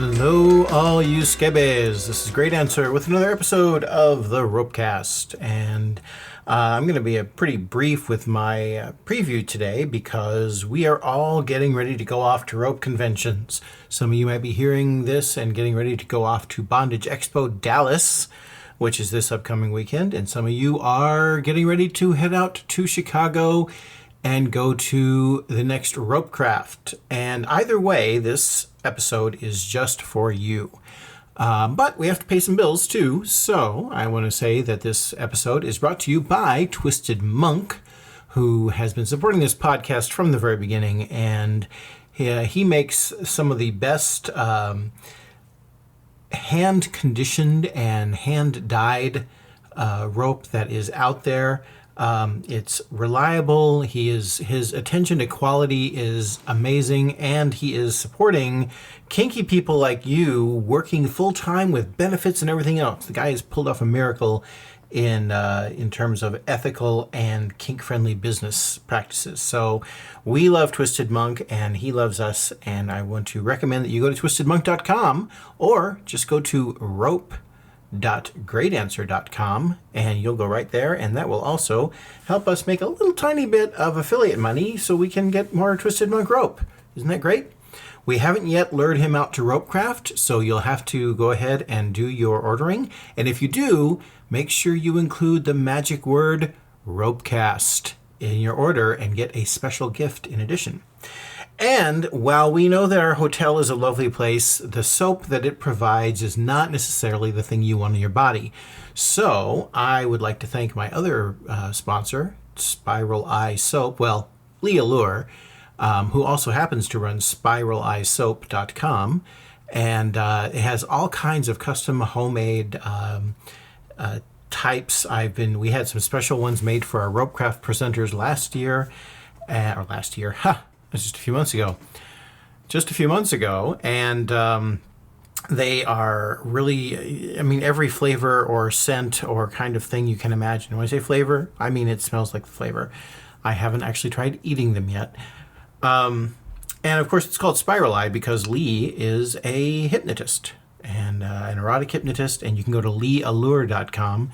Hello, all you scabies. This is Great Answer with another episode of the Ropecast, and I'm going to be pretty brief with my preview today because we are all getting ready to go off to rope conventions. Some of you might be hearing this and getting ready to go off to Bondage Expo Dallas, which is this upcoming weekend, and some of you are getting ready to head out to Chicago and go to the next Ropecraft. And either way, this episode is just for you. But we have to pay some bills too, so I want to say that this episode is brought to you by Twisted Monk, who has been supporting this podcast from the very beginning, and he makes some of the best hand-conditioned and hand-dyed rope that is out there. It's reliable. His attention to quality is amazing, and he is supporting kinky people like you working full time with benefits and everything else. The guy has pulled off a miracle in terms of ethical and kink-friendly business practices. So we love Twisted Monk, and he loves us. And I want to recommend that you go to twistedmonk.com or just go to rope.greatanswer.com and you'll go right there, and that will also help us make a little tiny bit of affiliate money so we can get more Twisted Monk rope. Isn't that great? We haven't yet lured him out to Ropecraft, so you'll have to go ahead and do your ordering, and if you do, make sure you include the magic word Ropecast in your order and get a special gift in addition. And while we know that our hotel is a lovely place, the soap that it provides is not necessarily the thing you want on your body. So I would like to thank my other sponsor, Spiral Eye Soap, well, Lee Allure, who also happens to run spiraleyesoap.com. And it has all kinds of custom homemade types. We had some special ones made for our Ropecraft presenters last year, just a few months ago, and they are really, every flavor or scent or kind of thing you can imagine. When I say flavor, I mean it smells like the flavor. I haven't actually tried eating them yet. And of course, it's called Spiral Eye because Lee is a hypnotist and an erotic hypnotist, and you can go to leeallure.com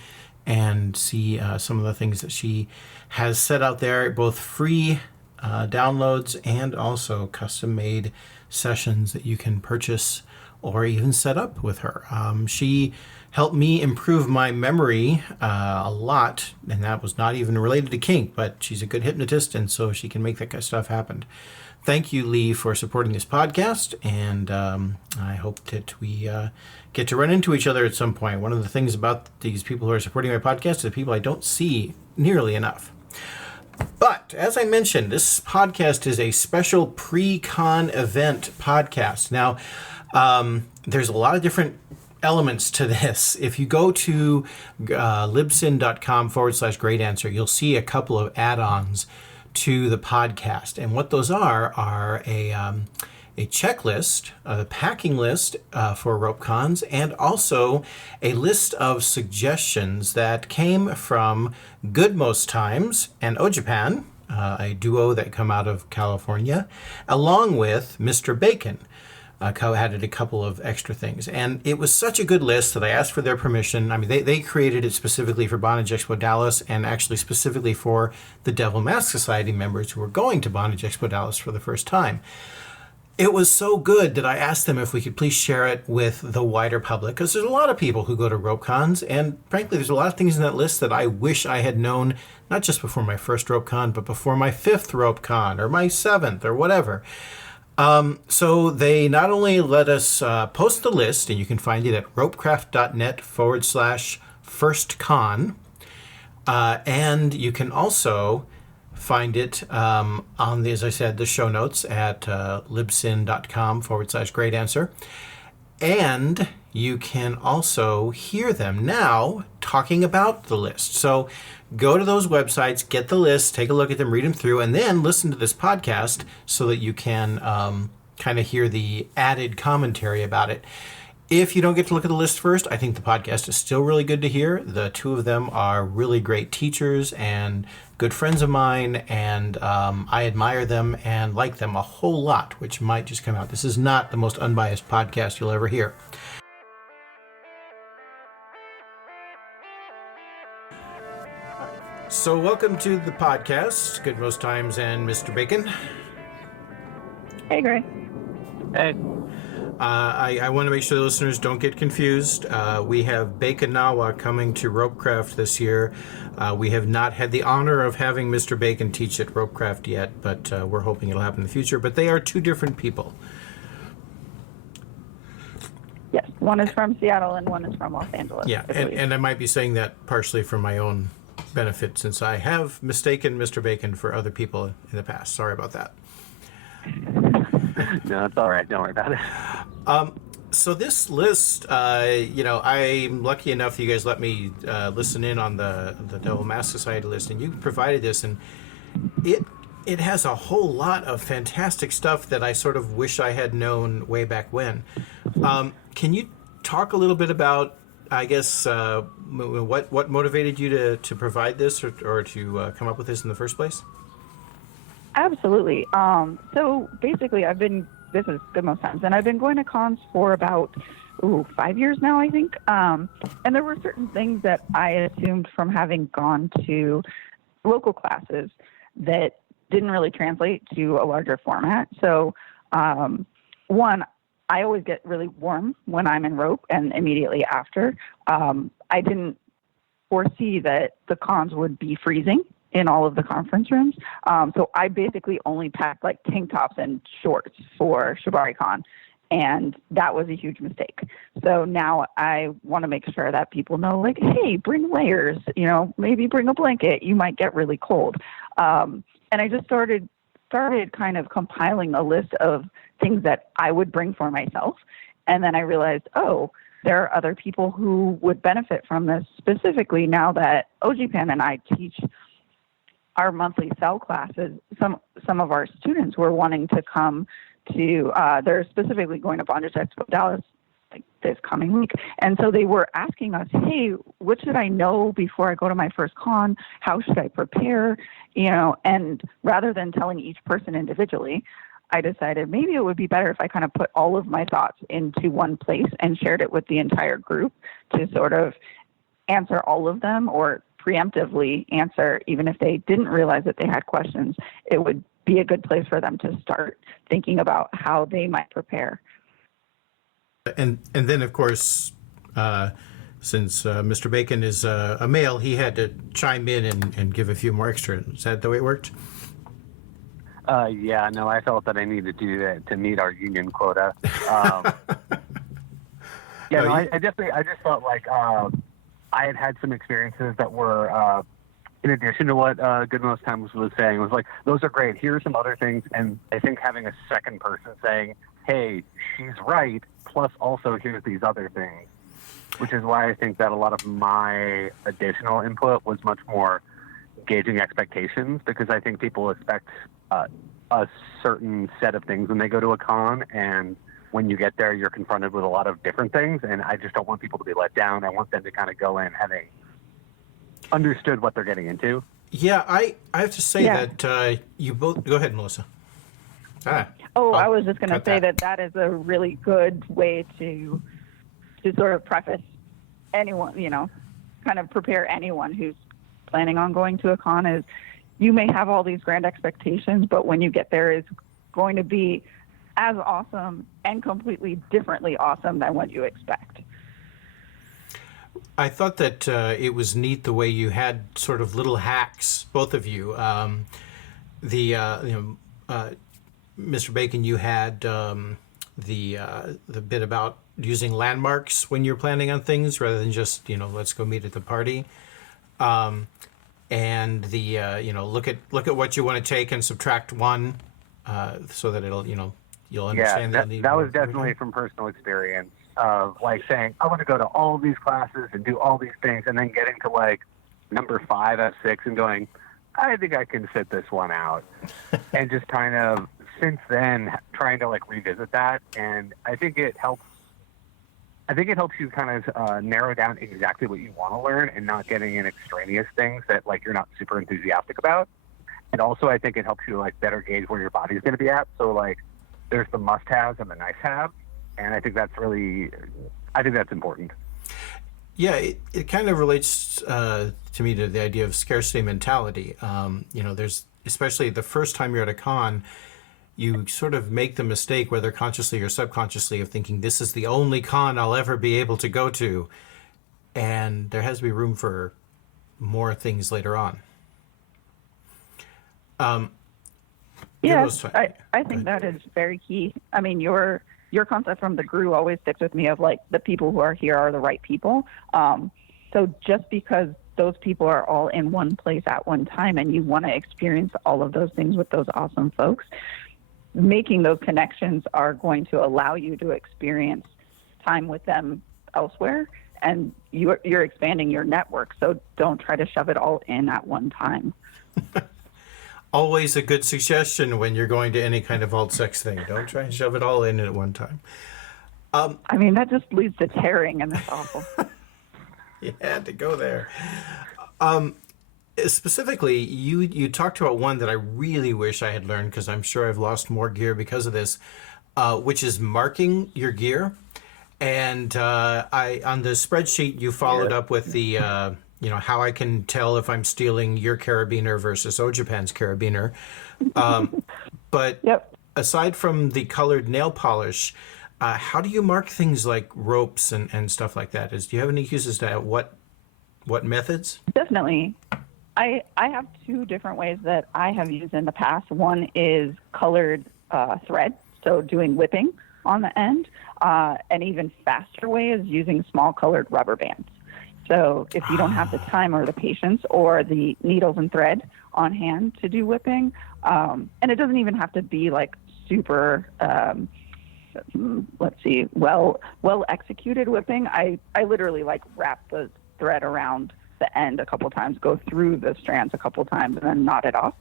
and see some of the things that she has set out there, both free downloads and also custom-made sessions that you can purchase or even set up with her. She helped me improve my memory a lot, and that was not even related to kink, but she's a good hypnotist, and so she can make that kind of stuff happen. Thank you, Lee, for supporting this podcast, and I hope that we get to run into each other at some point. One of the things about these people who are supporting my podcast is people I don't see nearly enough. But, as I mentioned, this podcast is a special pre-con event podcast. Now, there's a lot of different elements to this. If you go to libsyn.com/greatanswer, you'll see a couple of add-ons to the podcast. And what those are a checklist, a packing list for RopeCons, and also a list of suggestions that came from GoodMostTimes and Ojipan, a duo that come out of California, along with Mr. Bacon. Added a couple of extra things. And it was such a good list that I asked for their permission. They created it specifically for Bondage Expo Dallas, and actually specifically for the Devil Mask Society members who were going to Bondage Expo Dallas for the first time. It was so good that I asked them if we could please share it with the wider public, because there's a lot of people who go to RopeCons, and frankly, there's a lot of things in that list that I wish I had known, not just before my first RopeCon, but before my 5th RopeCon, or my 7th, or whatever. So they not only let us post the list, and you can find it at ropecraft.net/firstcon, and you can also find it on the, as I said, the show notes at libsyn.com/greatanswer. And you can also hear them now talking about the list. So go to those websites, get the list, take a look at them, read them through, and then listen to this podcast so that you can kind of hear the added commentary about it. If you don't get to look at the list first, I think the podcast is still really good to hear. The two of them are really great teachers and good friends of mine, and I admire them and like them a whole lot, which might just come out. This is not the most unbiased podcast you'll ever hear. So welcome to the podcast, Good Most Times and Mr. Bacon. Hey, Gray. Hey. I want to make sure the listeners don't get confused. We have Bacanawa coming to Ropecraft this year. We have not had the honor of having Mr. Bacon teach at Ropecraft yet, but we're hoping it'll happen in the future. But they are two different people. Yes, one is from Seattle and one is from Los Angeles. Yeah, and I might be saying that partially for my own benefit, since I have mistaken Mr. Bacon for other people in the past. Sorry about that. No, it's all right. Don't worry about it. So this list, I'm lucky enough that you guys let me listen in on the Devil Mask Society list, and you provided this, and it has a whole lot of fantastic stuff that I sort of wish I had known way back when. Can you talk a little bit about, I guess, what motivated you to provide this or to come up with this in the first place? Absolutely. So basically, this is Good Most Times, and I've been going to cons for about 5 years now, I think. And there were certain things that I assumed from having gone to local classes that didn't really translate to a larger format. So, one, I always get really warm when I'm in rope and immediately after. I didn't foresee that the cons would be freezing in all of the conference rooms. So I basically only packed like tank tops and shorts for ShibariCon, and that was a huge mistake. So now I want to make sure that people know, like, hey, bring layers, maybe bring a blanket. You might get really cold. And I just started kind of compiling a list of things that I would bring for myself. And then I realized, there are other people who would benefit from this, specifically now that Ojipan and I teach our monthly cell classes. Some of our students were wanting to come to, they're specifically going to Bondage Expo Dallas like this coming week. And so they were asking us, hey, what should I know before I go to my first con? How should I prepare? And rather than telling each person individually, I decided maybe it would be better if I kind of put all of my thoughts into one place and shared it with the entire group to sort of answer all of them, or preemptively answer, even if they didn't realize that they had questions. It would be a good place for them to start thinking about how they might prepare. And then, of course, since Mr. Bacon is a male, he had to chime in and give a few more extra. Is that the way it worked? Yeah, no, I felt that I needed to do that to meet our union quota. I just felt like I had some experiences that were, in addition to what Good Most Times was saying, was like, those are great. Here are some other things. And I think having a second person saying, hey, she's right, plus also here's these other things, which is why I think that a lot of my additional input was much more gauging expectations, because I think people expect a certain set of things when they go to a con, and when you get there, you're confronted with a lot of different things, and I just don't want people to be let down. I want them to kind of go in having understood what they're getting into. Yeah, I have to say that you both... Go ahead, Melissa. I was just going to say that is a really good way to sort of preface anyone, kind of prepare anyone who's planning on going to a con, is you may have all these grand expectations, but when you get there, it's going to be as awesome and completely differently awesome than what you expect. I thought that it was neat the way you had sort of little hacks, both of you. Mr. Bacon, you had the bit about using landmarks when you're planning on things rather than just let's go meet at the party. And the look at what you want to take and subtract one, so that you'll understand. That was definitely from personal experience of like saying, I want to go to all these classes and do all these things, and then getting to like number 5 out of 6 and going, I think I can sit this one out. And just kind of since then trying to like revisit that. And I think it helps I think it helps you kind of narrow down exactly what you want to learn and not getting in extraneous things that like you're not super enthusiastic about. And also, I think it helps you like better gauge where your body's going to be at. So like, there's the must-haves and the nice-haves, and I think that's important. Yeah, it kind of relates to me to the idea of scarcity mentality. There's, especially the first time you're at a con, you sort of make the mistake, whether consciously or subconsciously, of thinking this is the only con I'll ever be able to go to. And there has to be room for more things later on. Yes, I think that is very key. I mean, your concept from the GRU always sticks with me of like the people who are here are the right people. So just because those people are all in one place at one time and you want to experience all of those things with those awesome folks, making those connections are going to allow you to experience time with them elsewhere, and you're expanding your network. So don't try to shove it all in at one time. Always a good suggestion when you're going to any kind of alt sex thing. Don't try and shove it all in at one time. I mean, that just leads to tearing, and that's awful. You had to go there. Specifically, you talked about one that I really wish I had learned, because I'm sure I've lost more gear because of this, which is marking your gear. And I on the spreadsheet you followed up with the how I can tell if I'm stealing your carabiner versus Ojipan's carabiner. But Yep. aside from the colored nail polish, how do you mark things like ropes and stuff like that? Do you have any uses to what methods? Definitely. I have two different ways that I have used in the past. One is colored thread, so doing whipping on the end. An even faster way is using small colored rubber bands. So if you don't have the time or the patience or the needles and thread on hand to do whipping, and it doesn't even have to be like super, well executed whipping. I literally like wrap the thread around the end a couple times, go through the strands a couple times, and then knot it off.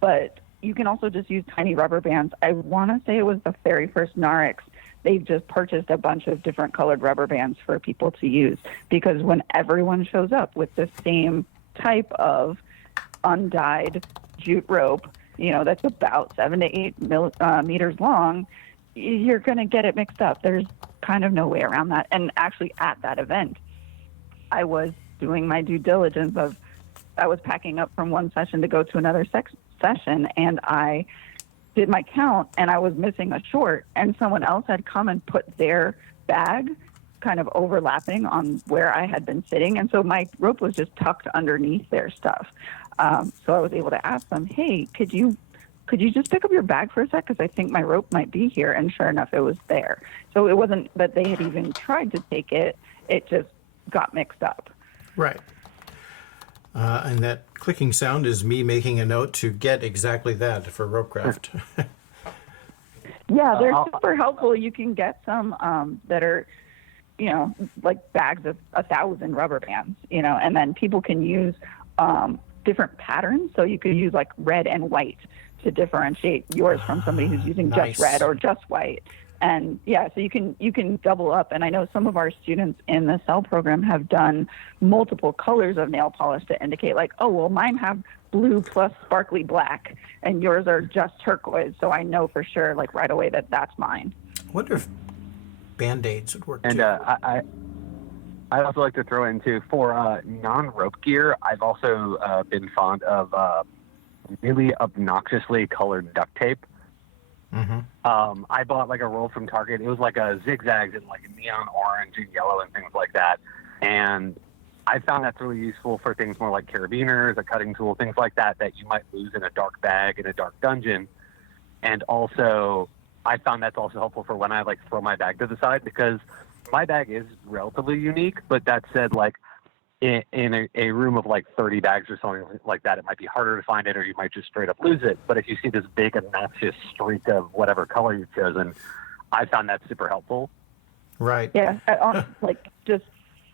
But you can also just use tiny rubber bands. I want to say it was the very first Narix. They've just purchased a bunch of different colored rubber bands for people to use, because when everyone shows up with the same type of undyed jute rope, that's about 7 to 8 meters long, you're going to get it mixed up. There's kind of no way around that. And actually at that event, I was doing my due diligence I was packing up from one session to go to another session, and I did my count, and I was missing a short, and someone else had come and put their bag kind of overlapping on where I had been sitting, and so my rope was just tucked underneath their stuff. So I was able to ask them, hey, could you just pick up your bag for a sec, because I think my rope might be here, and sure enough, it was there. So it wasn't that they had even tried to take it, it just got mixed up. Right. And that clicking sound is me making a note to get exactly that for Ropecraft. Yeah, they're super helpful. You can get some that are, like bags of 1,000 rubber bands, and then people can use different patterns. So you could use like red and white to differentiate yours from somebody who's using nice. just red or just white. And yeah, so you can double up. And I know some of our students in the cell program have done multiple colors of nail polish to indicate like, oh, well, mine have blue plus sparkly black and yours are just turquoise. So I know for sure, like right away, that that's mine. I wonder if Band-Aids would work And too. I also like to throw in too, for non-rope gear, I've also been fond of really obnoxiously colored duct tape. Mm-hmm. I bought like a roll from Target. It was like a zigzags and like a neon orange and yellow and things like that. And I found that's really useful for things more like carabiners, a cutting tool, things like that you might lose in a dark bag in a dark dungeon. And also, I found that's also helpful for when I like throw my bag to the side, because my bag is relatively unique. But that said, like in a room of like 30 bags or something like that, it might be harder to find it, or you might just straight up lose it. But if you see this big obnoxious streak of whatever color you've chosen, I found that super helpful. Right. Yeah, like just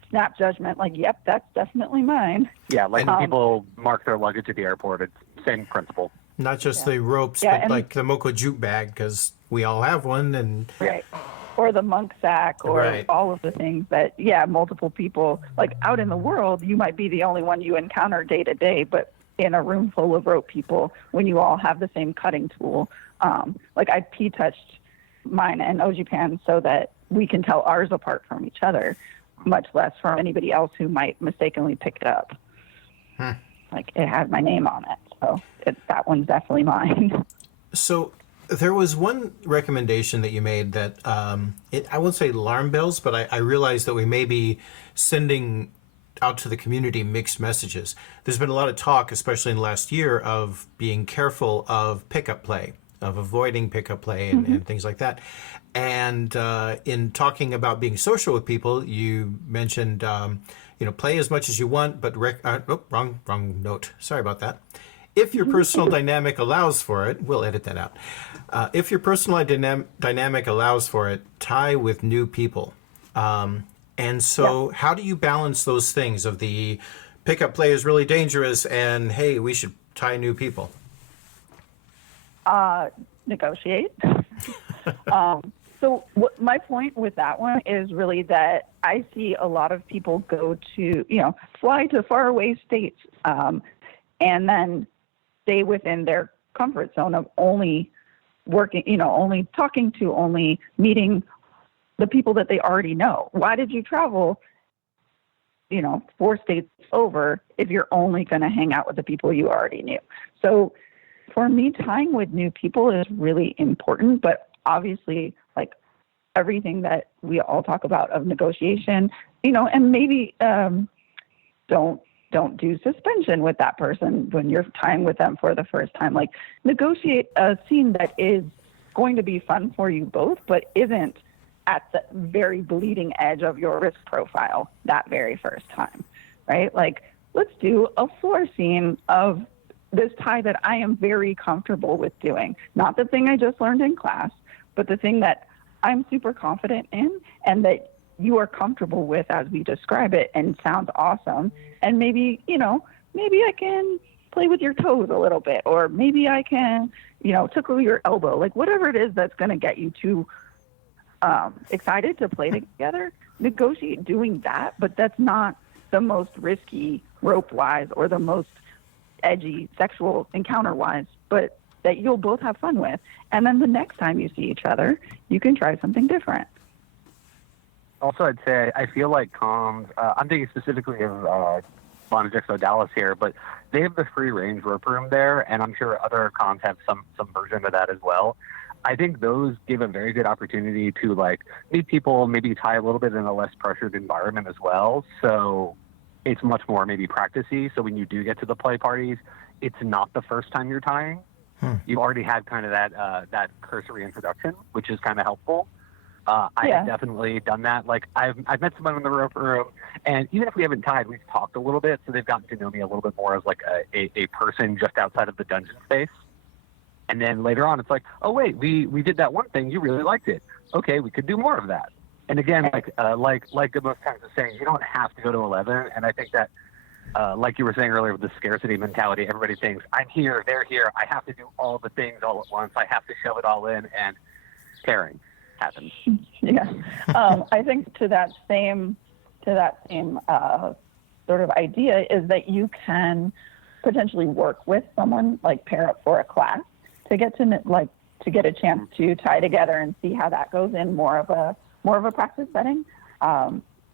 snap judgment, like, yep, that's definitely mine. Yeah, like when people mark their luggage at the airport, it's same principle. Not just the ropes, Yeah, but and like the Moco jute bag, because we all have one. And right. or the monk sack, or Right. all of the things that, multiple people, like out in the world, you might be the only one you encounter day to day, but in a room full of rope people, when you all have the same cutting tool, like I P-touched mine and Ojipan so that we can tell ours apart from each other, much less from anybody else who might mistakenly pick it up. Like it has my name on it, so that one's definitely mine. So there was one recommendation that you made that I won't say alarm bells, but I realized that we may be sending out to the community mixed messages. There's been a lot of talk, especially in the last year, of being careful of pickup play, of avoiding pickup play and things like that. And in talking about being social with people, you mentioned, play as much as you want, but wrong note. Sorry about that. If your personal dynamic allows for it, we'll edit that out. If your personal dynamic allows for it, tie with new people. And so how do you balance those things of the pickup play is really dangerous and, hey, we should tie new people? Negotiate. So my point with that one is really that I see a lot of people go to, fly to faraway states and then stay within their comfort zone of only working, only talking to, only meeting the people that they already know. Why did you travel, 4 states over if you're only going to hang out with the people you already knew? So for me, tying with new people is really important, but obviously, like everything that we all talk about of negotiation, and maybe don't do suspension with that person when you're tying with them for the first time. Like negotiate a scene that is going to be fun for you both, but isn't at the very bleeding edge of your risk profile that very first time, right? Like let's do a floor scene of this tie that I am very comfortable with doing. Not the thing I just learned in class, but the thing that I'm super confident in and that you are comfortable with as we describe it and sounds awesome. And maybe, maybe I can play with your toes a little bit, or maybe I can, tickle your elbow, like whatever it is that's going to get you to excited to play together, negotiate doing that, but that's not the most risky rope-wise or the most edgy sexual encounter-wise, but that you'll both have fun with. And then the next time you see each other, you can try something different. Also, I'd say I feel like comms, I'm thinking specifically of Bonajixo Dallas here, but they have the free range rope room there, and I'm sure other comms have some version of that as well. I think those give a very good opportunity to like meet people, maybe tie a little bit in a less pressured environment as well. So it's much more maybe practicey. So when you do get to the play parties, it's not the first time you're tying. You've already had kind of that cursory introduction, which is kind of helpful. I have definitely done that. Like I've met someone in the rope room, and even if we haven't tied, we've talked a little bit, so they've gotten to know me a little bit more as like a person just outside of the dungeon space. And then later on, it's like, oh wait, we did that one thing, you really liked it. Okay, we could do more of that. And again, like GoodMostTimes is saying, you don't have to go to 11. And I think that, like you were saying earlier with the scarcity mentality, everybody thinks I'm here, they're here, I have to do all the things all at once, I have to shove it all in, and pairing happens. Yeah, I think to that same sort of idea is that you can potentially work with someone, like pair up for a class to get a chance to tie together and see how that goes in more of a practice setting.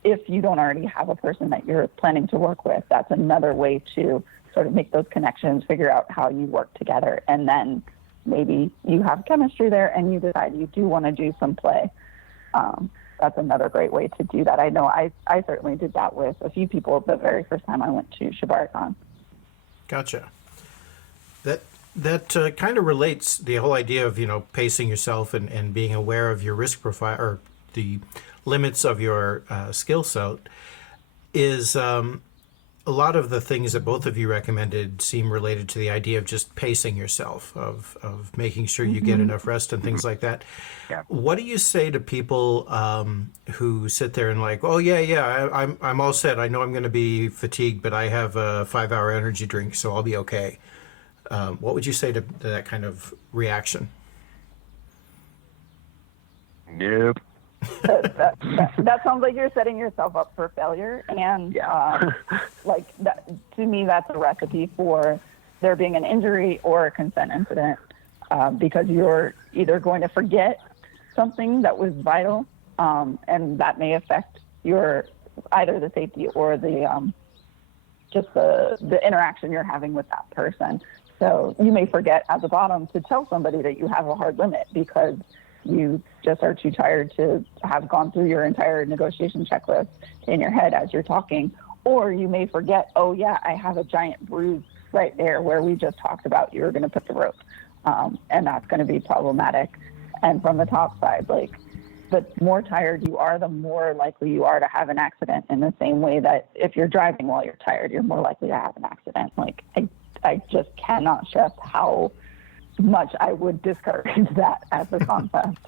If you don't already have a person that you're planning to work with, that's another way to sort of make those connections, figure out how you work together, and then maybe you have chemistry there and you decide you do want to do some play. That's another great way to do that. I know I certainly did that with a few people the very first time I went to ShibariCon. Gotcha. That kind of relates the whole idea of, pacing yourself and being aware of your risk profile or the limits of your skill set is a lot of the things that both of you recommended seem related to the idea of just pacing yourself, of making sure you get enough rest and things like that. Yeah. What do you say to people who sit there and like, oh yeah, I'm all set. I know I'm going to be fatigued, but I have a 5-hour energy drink, so I'll be okay. What would you say to that kind of reaction? Nope. That sounds like you're setting yourself up for failure. And like that, to me, that's a recipe for there being an injury or a consent incident, because you're either going to forget something that was vital, and that may affect your either the safety or the just the interaction you're having with that person. So you may forget at the bottom to tell somebody that you have a hard limit because you just are too tired to have gone through your entire negotiation checklist in your head as you're talking. Or you may forget, oh yeah, I have a giant bruise right there where we just talked about you were going to put the rope. And that's going to be problematic. And from the top side, like, the more tired you are, the more likely you are to have an accident, in the same way that if you're driving while you're tired, you're more likely to have an accident. Like, I just cannot stress how much I would discourage that as a concept.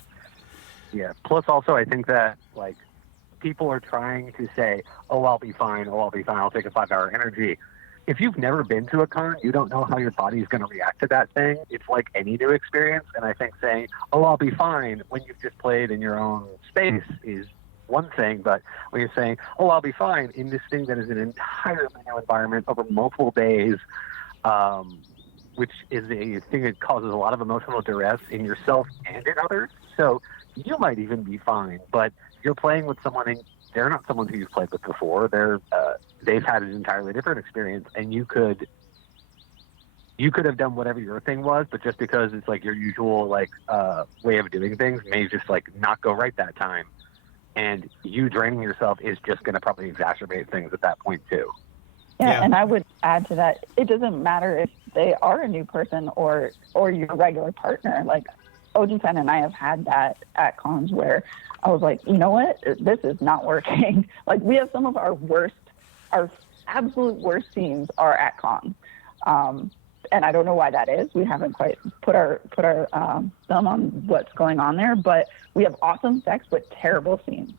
Yeah. Plus, also, I think that, like, people are trying to say, oh, I'll be fine. Oh, I'll be fine. I'll take a 5-hour energy. If you've never been to a con, you don't know how your body is going to react to that thing. It's like any new experience. And I think saying, oh, I'll be fine when you've just played in your own space is one thing. But when you're saying, oh, I'll be fine in this thing that is an entirely new environment over multiple days, which is a thing that causes a lot of emotional duress in yourself and in others. So you might even be fine, but you're playing with someone and they're not someone who you've played with before. They've had an entirely different experience, and you could have done whatever your thing was, but just because it's like your usual way of doing things may just like not go right that time, and you draining yourself is just going to probably exacerbate things at that point too. Yeah, and I would add to that, it doesn't matter if they are a new person or your regular partner. Like, Ojipan and I have had that at cons where I was like, you know what, this is not working. Like, we have some of our absolute worst scenes are at cons. And I don't know why that is. We haven't quite put our thumb on what's going on there, but we have awesome sex but terrible scenes.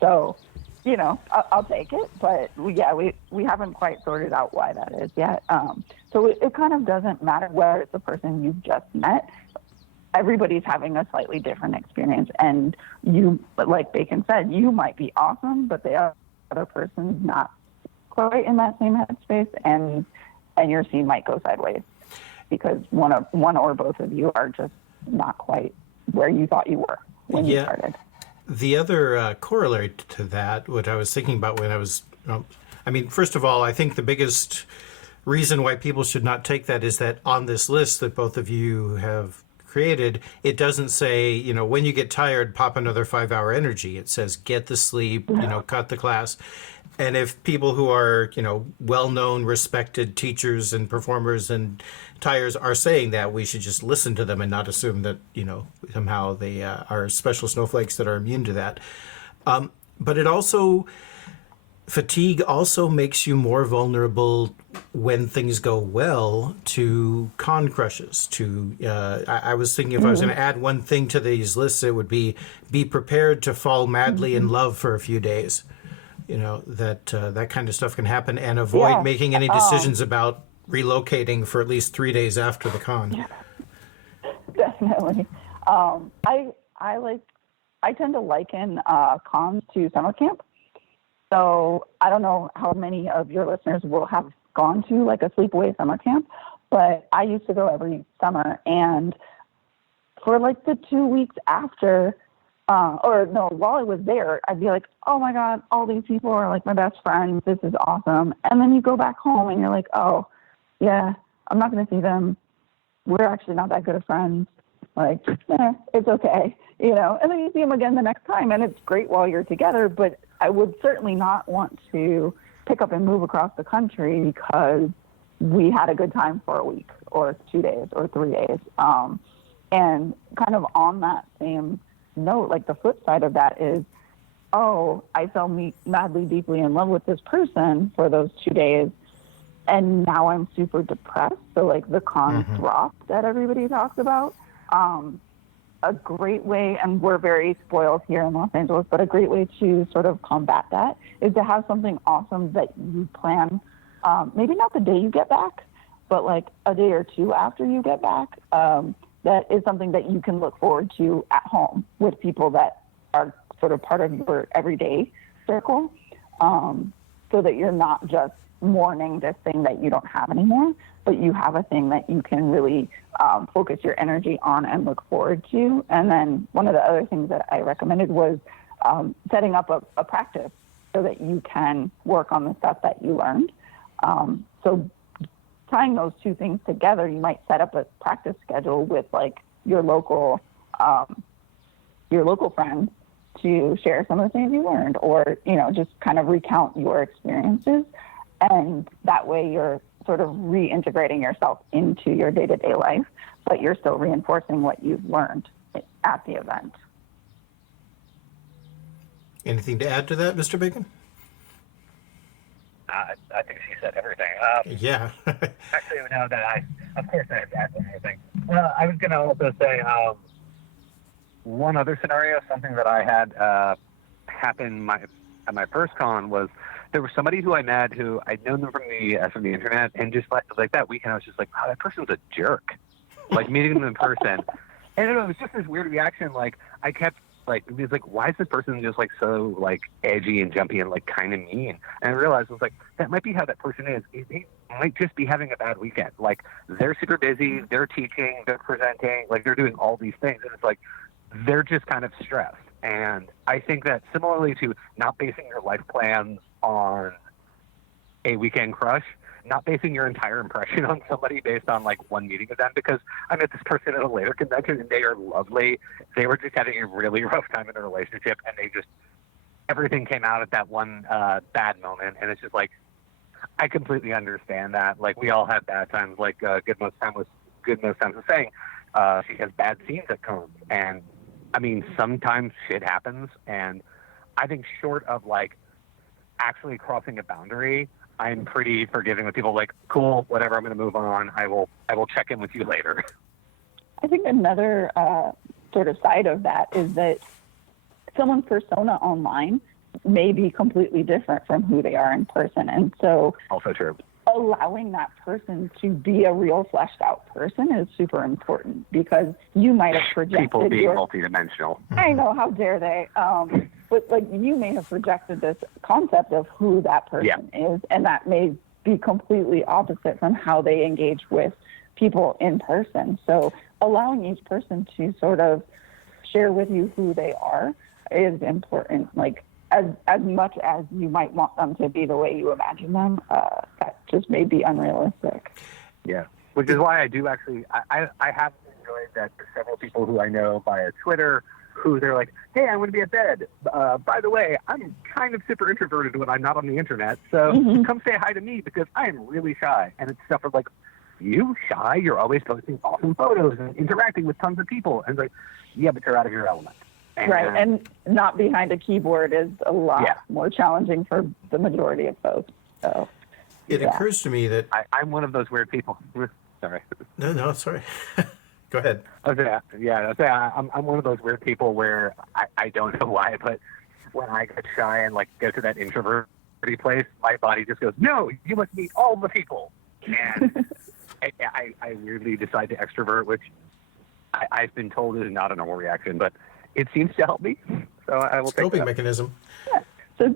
So, you know, I'll take it, but we haven't quite sorted out why that is yet. So it kind of doesn't matter whether it's a person you've just met. Everybody's having a slightly different experience, and you, like Bacon said, you might be awesome, but the other person's not quite in that same headspace, and your scene might go sideways because one or both of you are just not quite where you thought you were when you started. The other corollary to that, what I was thinking about when I was, first of all, I think the biggest reason why people should not take that is that on this list that both of you have created, it doesn't say, you know, when you get tired, pop another 5-hour energy. It says get the sleep, you know, cut the class. And if people who are, you know, well-known, respected teachers and performers and tires are saying that, we should just listen to them and not assume that, you know, somehow they are special snowflakes that are immune to that. But it also, fatigue also makes you more vulnerable when things go well to con crushes. I was thinking if I was going to add one thing to these lists, it would be prepared to fall madly in love for a few days. You know, that kind of stuff can happen, and avoid making any decisions about relocating for at least 3 days after the con. Definitely. I tend to liken cons to summer camp. So I don't know how many of your listeners will have gone to like a sleepaway summer camp, but I used to go every summer, and for like the 2 weeks after, while I was there, I'd be like, oh my God, all these people are like my best friends. This is awesome. And then you go back home and you're like, oh yeah, I'm not going to see them. We're actually not that good of friends. Like, it's okay, you know, and then you see them again the next time, and it's great while you're together, but I would certainly not want to pick up and move across the country because we had a good time for a week or 2 days or 3 days. And kind of on that same note, like the flip side of that is, oh, I fell madly, deeply in love with this person for those 2 days, and now I'm super depressed. So like the con drop that everybody talks about. A great way, and we're very spoiled here in Los Angeles, but a great way to sort of combat that is to have something awesome that you plan, maybe not the day you get back, but like a day or two after you get back, that is something that you can look forward to at home with people that are sort of part of your everyday circle, so that you're not just mourning this thing that you don't have anymore, but you have a thing that you can really focus your energy on and look forward to. And then one of the other things that I recommended was setting up a practice so that you can work on the stuff that you learned. So tying those two things together, you might set up a practice schedule with like your local friends to share some of the things you learned, or, you know, just kind of recount your experiences. And that way you're sort of reintegrating yourself into your day-to-day life, but you're still reinforcing what you've learned at the event. Anything to add to that, Mr. Bacon? I think she said everything. Yeah. Actually, no, of course I have to add one more thing. I was going to also say one other scenario, something that I had happen at my first con was there was somebody who I met who I'd known them from the internet, and just like that weekend I was just like, wow, that person's a jerk. Like meeting them in person, and it was just this weird reaction. Like I kept like, it was like, why is this person just like so like edgy and jumpy and like kind of mean? And I realized I was like, that might be how that person is. They might just be having a bad weekend. Like they're super busy, they're teaching, they're presenting, like they're doing all these things, and it's like they're just kind of stressed. And I think that similarly to not basing your life plans on a weekend crush, not basing your entire impression on somebody based on like one meeting of them, because I met this person at a later convention and they are lovely. They were just having a really rough time in a relationship, and everything came out at that one bad moment. And it's just like, I completely understand that. Like we all have bad times. Like GoodMostTimes was saying, she has bad scenes at cons, and I mean sometimes shit happens, and I think short of like actually crossing a boundary, I'm pretty forgiving with people. Like, cool, whatever, I'm going to move on. I will check in with you later. I think another sort of side of that is that someone's persona online may be completely different from who they are in person. And so Also true. Allowing that person to be a real fleshed out person is super important, because you might have projected people being multidimensional. I know, how dare they? But like, you may have projected this concept of who that person is, and that may be completely opposite from how they engage with people in person. So allowing each person to sort of share with you who they are is important. Like, as much as you might want them to be the way you imagine them, that just may be unrealistic. Yeah, which is why I do actually, I have enjoyed that there's several people who I know via Twitter who they're like, hey, I'm going to be at bed. By the way, I'm kind of super introverted when I'm not on the internet, so come say hi to me because I am really shy. And it's stuff of like, you shy? You're always posting awesome photos and interacting with tons of people. And it's like, yeah, but you're out of your element. And, right, and not behind a keyboard is a lot more challenging for the majority of folks. So it occurs to me that I'm one of those weird people. Sorry. No, sorry. Go ahead. I'm one of those weird people where I don't know why, but when I get shy and like go to that introverted place, my body just goes, no, you must meet all the people. And I weirdly decide to extrovert, which I've been told is not a normal reaction, but it seems to help me, so I will take coping that. mechanism. Yeah.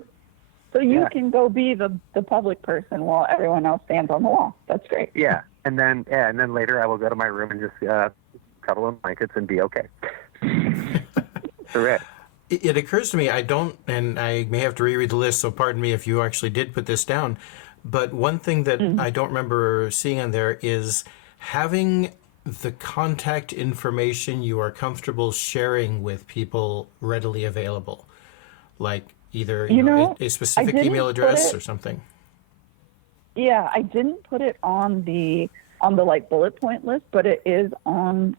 So you can go be the public person while everyone else stands on the wall. That's great. Yeah, and then later I will go to my room and just cuddle in blankets and be okay. Correct. It occurs to me, I don't, and I may have to reread the list, so pardon me if you actually did put this down, but one thing that I don't remember seeing on there is having the contact information you are comfortable sharing with people readily available, like either a specific email address or something. Yeah, I didn't put it on the like bullet point list, but it is on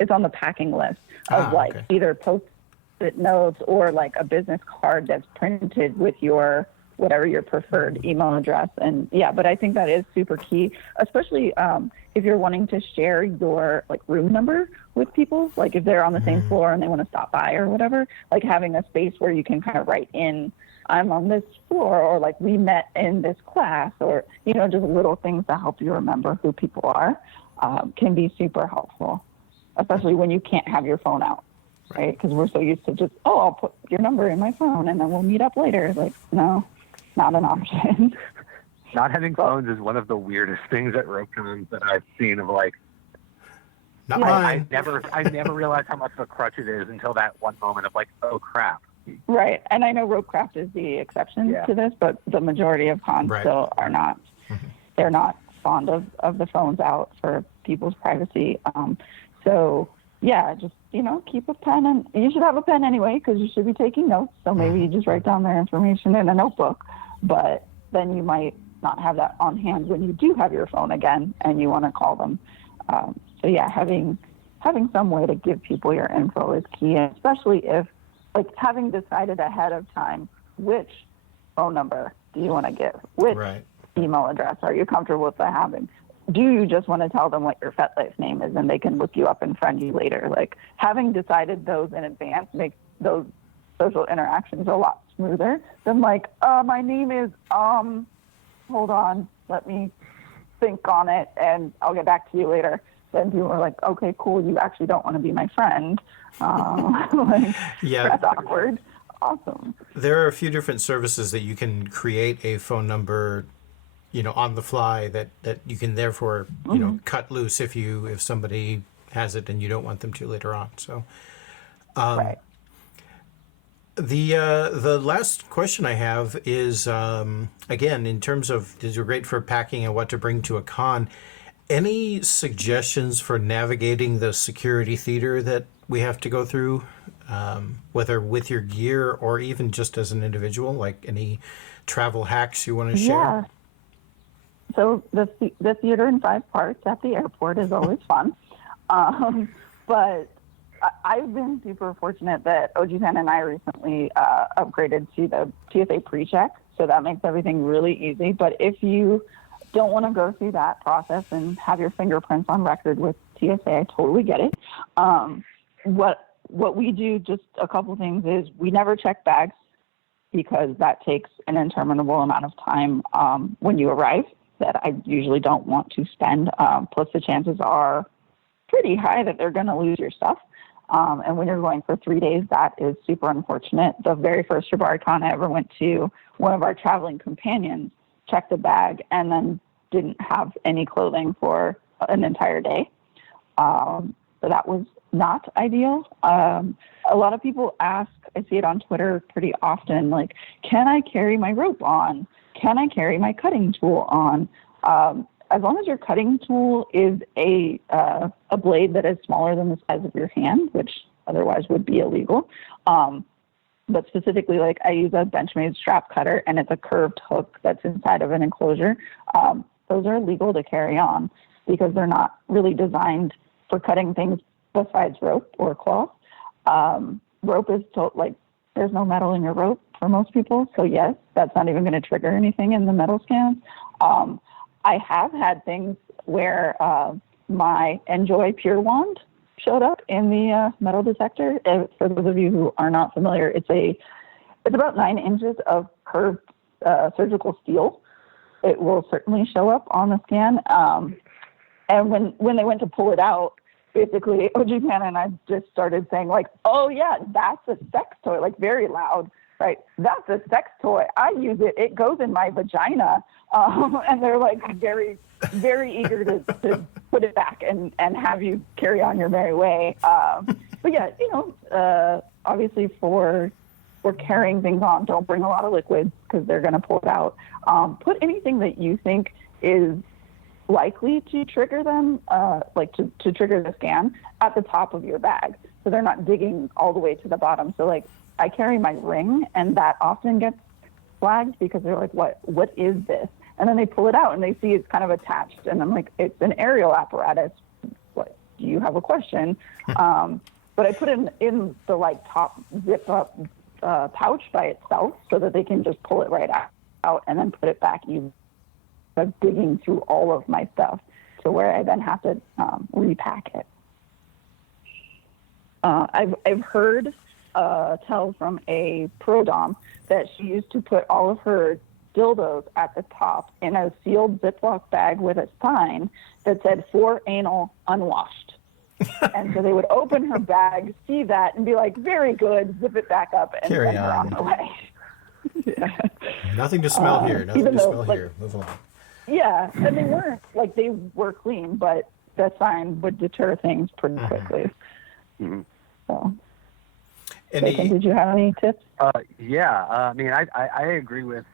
it's on the packing list of either post-it notes or like a business card that's printed with your whatever your preferred email address. And but I think that is super key, especially if you're wanting to share your like room number with people, like if they're on the same floor and they want to stop by or whatever, like having a space where you can kind of write in, I'm on this floor, or like we met in this class, or, just little things to help you remember who people are, can be super helpful, especially when you can't have your phone out. right? Because we're so used to just, oh, I'll put your number in my phone and then we'll meet up later. Like, no, not an option. Not having phones is one of the weirdest things at rope cons that I've seen. Of like, Not I mine. never realized how much of a crutch it is until that one moment of like, oh crap. Right. And I know Ropecraft is the exception to this, but the majority of cons still are not. They're not fond of the phones out for people's privacy. So, yeah, just, keep a pen. And you should have a pen anyway because you should be taking notes. So maybe you just write down their information in a notebook. But then you might not have that on hand when you do have your phone again and you want to call them. So, yeah, having some way to give people your info is key, and especially if, like, having decided ahead of time which phone number do you want to give, which email address are you comfortable with having. Do you just want to tell them what your FetLife name is and they can look you up and friend you later? Like, having decided those in advance makes those social interactions a lot smoother than like, my name is, hold on, let me think on it and I'll get back to you later. Then people are like, okay, cool, you actually don't want to be my friend. That's awkward. Awesome. There are a few different services that you can create a phone number, on the fly that you can therefore, cut loose if somebody has it and you don't want them to later on. So, the last question I have is, again, in terms of, these are great for packing and what to bring to a con. Any suggestions for navigating the security theater that we have to go through, whether with your gear or even just as an individual, like any travel hacks you want to share? Yeah. So the theater in 5 parts at the airport is always fun. But I've been super fortunate that Ojipan and I recently upgraded to the TSA pre-check. So that makes everything really easy. But if you don't want to go through that process and have your fingerprints on record with TSA, I totally get it. What we do, just a couple things, is we never check bags because that takes an interminable amount of time when you arrive that I usually don't want to spend. Plus the chances are pretty high that they're going to lose your stuff. And when you're going for 3 days, that is super unfortunate. The very first ShibariCon I ever went to, one of our traveling companions checked a bag and then didn't have any clothing for an entire day. So that was not ideal. A lot of people ask, I see it on Twitter pretty often, like, can I carry my rope on? Can I carry my cutting tool on? As long as your cutting tool is a blade that is smaller than the size of your hand, which otherwise would be illegal. But specifically, like, I use a Benchmade strap cutter, and it's a curved hook that's inside of an enclosure. Those are legal to carry on because they're not really designed for cutting things besides rope or cloth. Rope is there's no metal in your rope for most people. So yes, that's not even going to trigger anything in the metal scans. I have had things where my Enjoy Pure Wand showed up in the metal detector. For those of you who are not familiar, it's about 9 inches of curved surgical steel. It will certainly show up on the scan. And when they went to pull it out, basically Ojipan and I just started saying, like, oh yeah, that's a sex toy, like, very loud, right? That's a sex toy. I use it. It goes in my vagina. And they're like very, very eager to put it back and have you carry on your merry way. But yeah, obviously for carrying things on, don't bring a lot of liquids because they're going to pull it out. Put anything that you think is likely to trigger them, to trigger the scan at the top of your bag. So they're not digging all the way to the bottom. So like I carry my ring and that often gets flagged because they're like, what is this? And then they pull it out and they see it's kind of attached. And I'm like, it's an aerial apparatus. What, do you have a question? But I put it in the like top zip up pouch by itself so that they can just pull it right out and then put it back. Of digging through all of my stuff to where I then have to repack it. I've heard tell from a pro dom that she used to put all of her dildos at the top in a sealed Ziploc bag with a sign that said "for anal unwashed." And so they would open her bag, see that, and be like, very good, zip it back up, and Carry send her on on. her way. Yeah. Nothing to smell here. Nothing even to though, smell like, here. Move along. Yeah, and they weren't, like, they were clean, but the sign would deter things pretty quickly. Mm-hmm. So, Any, Bacon, did you have any tips? Yeah. I mean, I agree with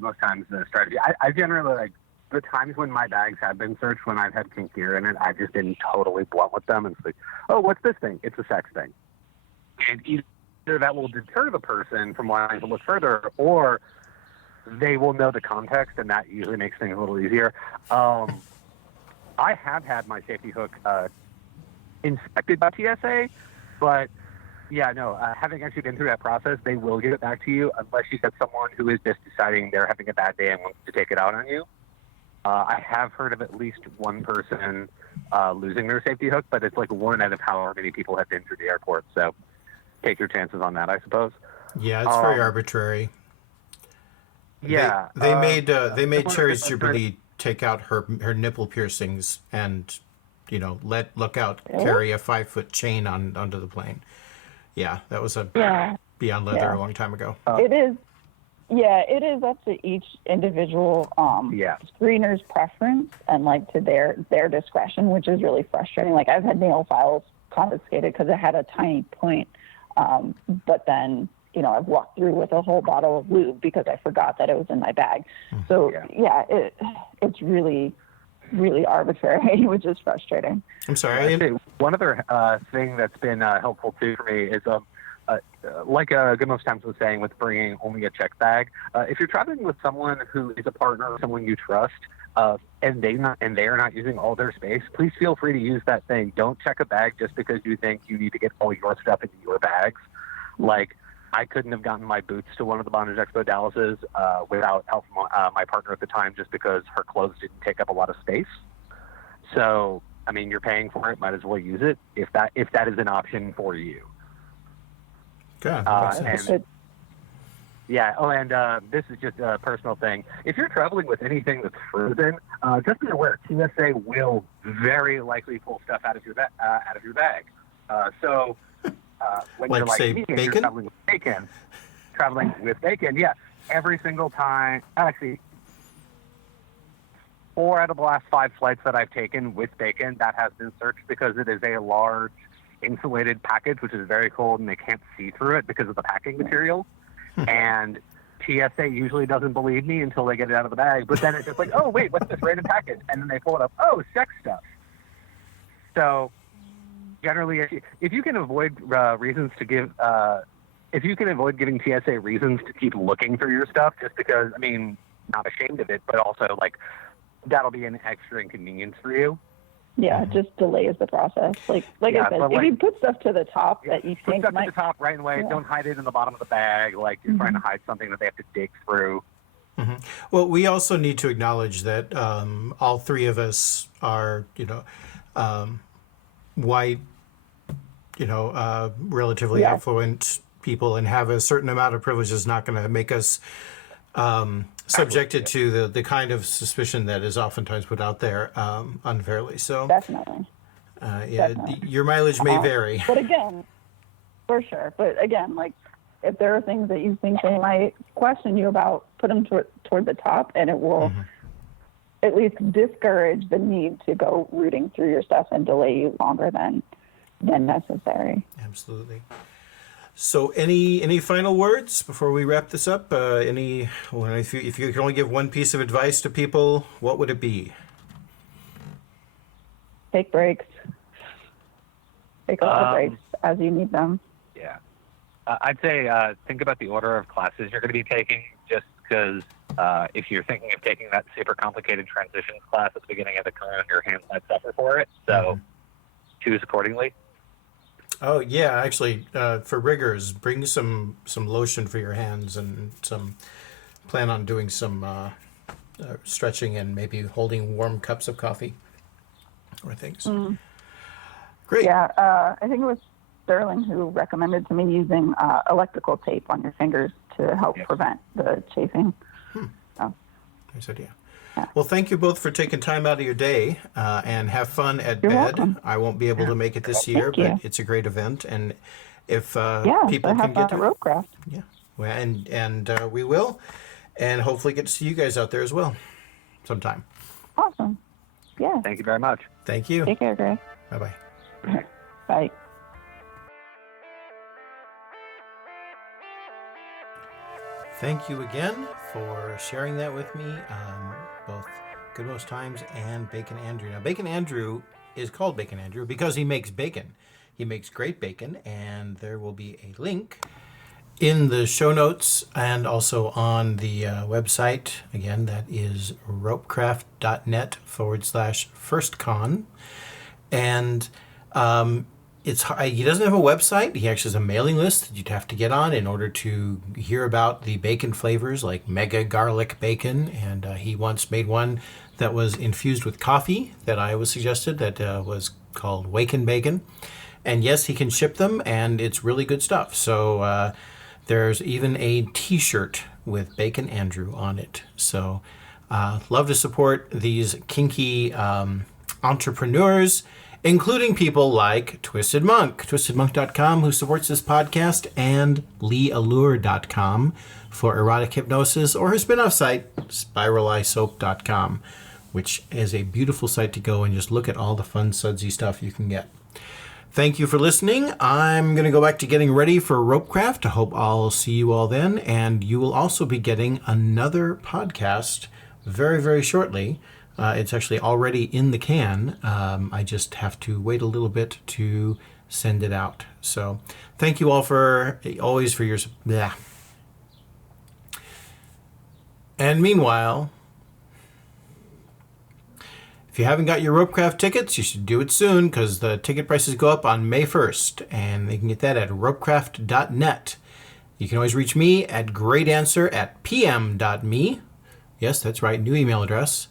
most times the strategy. I generally like the times when my bags have been searched when I've had kink gear in it. I've just been totally blunt with them and it's like, oh, what's this thing? It's a sex thing, and either that will deter the person from wanting to look further, or they will know the context, and that usually makes things a little easier. I have had my safety hook inspected by TSA, but yeah, no, having actually been through that process, they will give it back to you unless you get someone who is just deciding they're having a bad day and wants to take it out on you. I have heard of at least one person losing their safety hook, but it's like one out of however many people have been through the airport. So take your chances on that, I suppose. yeah, it's very arbitrary. Yeah, They made Cherry's that's Jubilee take out her nipple piercings and, look out, carry a 5-foot chain onto the plane. Yeah, that was Beyond Leather a long time ago. It is. Yeah, it is up to each individual screener's preference and like to their discretion, which is really frustrating. Like I've had nail files confiscated because it had a tiny point, but then I've walked through with a whole bottle of lube because I forgot that it was in my bag. So it's really, really arbitrary, which is frustrating. I'm sorry. One other thing that's been helpful too for me is like Good Most Times was saying with bringing only a check bag. If you're traveling with someone who is a partner or someone you trust, and they are not using all their space, please feel free to use that thing. Don't check a bag just because you think you need to get all your stuff into your bags. Like I couldn't have gotten my boots to one of the Bondage Expo Dallases without help from my partner at the time, just because her clothes didn't take up a lot of space. So I mean, you're paying for it, might as well use it if that is an option for you. And this is just a personal thing. If you're traveling with anything that's frozen, just be aware TSA will very likely pull stuff out of your bag. So when like you're like say me, and bacon? you're traveling with bacon, every single time. Actually, 4 out of the last 5 flights that I've taken with bacon, that has been searched because it is a large insulated package, which is very cold, and they can't see through it because of the packing material. And TSA usually doesn't believe me until they get it out of the bag. But then it's just like, oh wait, what's this random package? And then they pull it up. Oh, sex stuff. So generally, if you can avoid reasons to give, if you can avoid giving TSA reasons to keep looking through your stuff, just because, I mean, not ashamed of it, but also like that'll be an extra inconvenience for you. Yeah, it just delays the process. Like I said, if you put stuff to the top that you think put stuff might... to the top right away. Don't hide it in the bottom of the bag like you're trying to hide something that they have to dig through. Well, we also need to acknowledge that all three of us are, white, relatively affluent people and have a certain amount of privileges. Not going to make us subjected to the kind of suspicion that is oftentimes put out there unfairly. So Definitely. Definitely. Your mileage may vary. But again, for sure. But again, like if there are things that you think they might question you about, put them toward the top, and it will at least discourage the need to go rooting through your stuff and delay you longer than necessary. Absolutely. So, any final words before we wrap this up? If you could only give one piece of advice to people, what would it be? Take breaks. Take a lot of breaks as you need them. Yeah, I'd say think about the order of classes you're going to be taking. Just because if you're thinking of taking that super complicated transitions class at the beginning of the career, your hands might suffer for it. So choose accordingly. Oh yeah, actually, for riggers, bring some lotion for your hands and plan on doing some stretching and maybe holding warm cups of coffee or things. Great. Yeah, I think it was Sterling who recommended to me using electrical tape on your fingers to help prevent the chafing. Nice idea. Well, thank you both for taking time out of your day and have fun at You're bed. welcome. I won't be able to make it this year, Thank you. but it's a great event. And if Yeah, people so can have get fun to at it, Ropecraft. yeah, well, and we will, and hopefully get to see you guys out there as well sometime. Awesome. Yeah. Thank you very much. Thank you. Take care, Chris. Bye-bye. Bye. Thank you again for sharing that with me, both Good Most Times and Bacon Andrew. Now, Bacon Andrew is called Bacon Andrew because he makes bacon. He makes great bacon, and there will be a link in the show notes and also on the website. Again, that is ropecraft.net/firstcon. And he doesn't have a website. He actually has a mailing list that you'd have to get on in order to hear about the bacon flavors, like mega garlic bacon. And he once made one that was infused with coffee that I was suggested that was called Waken Bacon. And yes, he can ship them, and it's really good stuff. So there's even a T-shirt with Bacon Andrew on it. So love to support these kinky entrepreneurs, including people like Twisted Monk, twistedmonk.com, who supports this podcast, and leeallure.com for erotic hypnosis, or her spin-off site, spiralisoap.com, which is a beautiful site to go and just look at all the fun, sudsy stuff you can get. Thank you for listening. I'm going to go back to getting ready for Ropecraft. I hope I'll see you all then. And you will also be getting another podcast very, very shortly. It's actually already in the can. I just have to wait a little bit to send it out. So thank you all for always for your... Blah. And meanwhile... if you haven't got your Ropecraft tickets, you should do it soon because the ticket prices go up on May 1st, and you can get that at ropecraft.net. You can always reach me at greatanswer@pm.me. Yes, that's right, new email address.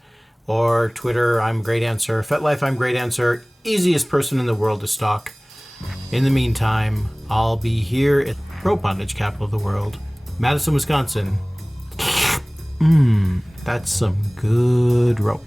Or Twitter, I'm Great Answer. FetLife, I'm Great Answer. Easiest person in the world to stalk. In the meantime, I'll be here at rope bondage capital of the world, Madison, Wisconsin. That's some good rope.